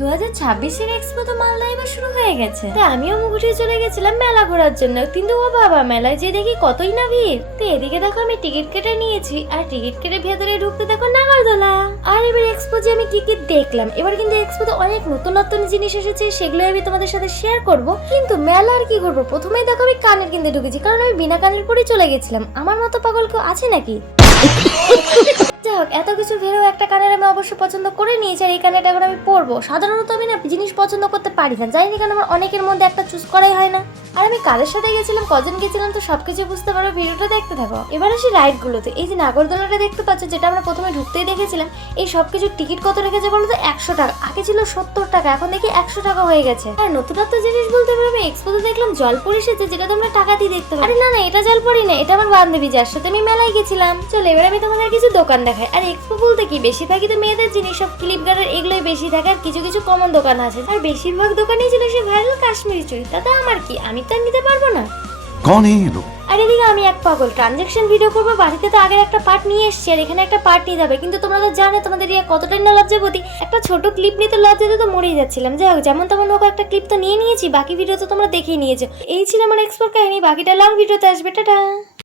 2026-এর expo তো মালদা এবার শুরু হয়ে গেছে, তো আমিও মুকুটে চলে গেছিলাম মেলা ঘোরার জন্য। কিন্তু ও বাবা, মেলায় যে দেখি কতই না ভিড়। তো এদিকে দেখো আমি টিকিট কেটে নিয়েছি, আর টিকিট কেটে ভেতরে ঢুকতে দেখো নাগরদোলা। আর এবার এক্সপো যে আমি কি কি দেখলাম, এবার কিন্তু এক্সপোতে অনেক নতুন নতুন জিনিস এসেছে, সেগুলো আমি তোমাদের সাথে শেয়ার করব। কিন্তু মেলা আর কি করবো, প্রথমেই দেখো আমি কানের কিনতে ঢুকেছি, কারণ আমি বিনা কানের পরেই চলে গেছিলাম। আমার মতো পাগল কেউ আছে নাকি? যাই হোক, এত কিছু ভেবেও একটা কানের আমি অবশ্য পছন্দ করে নিয়েছি, আর এই কানেরটা এখন আমি পরবো। সাধারণত আমি না জিনিস পছন্দ করতে পারি না, জানি না কেন আমার অনেকের মধ্যে একটা চুজ করাই হয় না। আর আমি কাদের সাথে গেছিলাম, কজন গেছিলাম, তো সবকিছু বুঝতে পারো, ভিডিওটা দেখতে থাকো। এবার আসি রাইড গুলোতে। এই যে নাগরদোলাটা দেখতে পাচ্ছ, যেটা আমরা প্রথমে ঢুকতেই দেখেছিলাম, এই সবকিছু টিকিট কত রেখেছে বলো তো? 100 টাকা। আগে ছিল 70 টাকা, এখন দেখি 100 টাকা হয়ে গেছে। আর নতুনত্ব জিনিস বলতে পারো, আমি এক্সপোতে দেখলাম জলপরি এসেছে, যেটা তোমরা টাকা দিয়ে দেখতে পারো। আরে না না, এটা জলপরি না, এটা আমার বান্ধবী, যার সাথে আমি মেলায় গেছিলাম। চলো এবার আমি তোমাদের কিছু দোকান দেখাই। আর এক্সপো বলতে কি, বেশিরভাগই তো মেয়েদের জিনিস, সব ক্লিপ গার্ডের এগুলোই বেশি থাকে, আর কিছু কিছু কমন দোকান আছে। আর বেশিরভাগ দোকানেই ছিল সে ভাইরাল কাশ্মীরি চুড়ি। তাতে আমার কি, আমি তো আর নিতে পারবো না। कौन है ये लोग? আর এদিকে আমি এক পাগল ট্রানজাকশন ভিডিও করবো, বাড়িতে তো আগের একটা পার্ট নিয়ে এসেছি, আর এখানে একটা পার্ট নিয়ে যাবে। কিন্তু তোমরা তো জানো তোমাদের ইয়ে কতটাই না লজ্জাবতী, একটা ছোট ক্লিপ নিতে লজ্জাতে তো মরেই যাচ্ছিলাম। যাই হোক, যেমন তেমন হোক একটা ক্লিপ তো নিয়ে নিয়েছি, বাকি ভিডিও তো তোমরা দেখেই নিয়েছো। এই ছিল আমার এক্সপোর কাহিনী, বাকিটা লং ভিডিওতে আসবে। টাটা।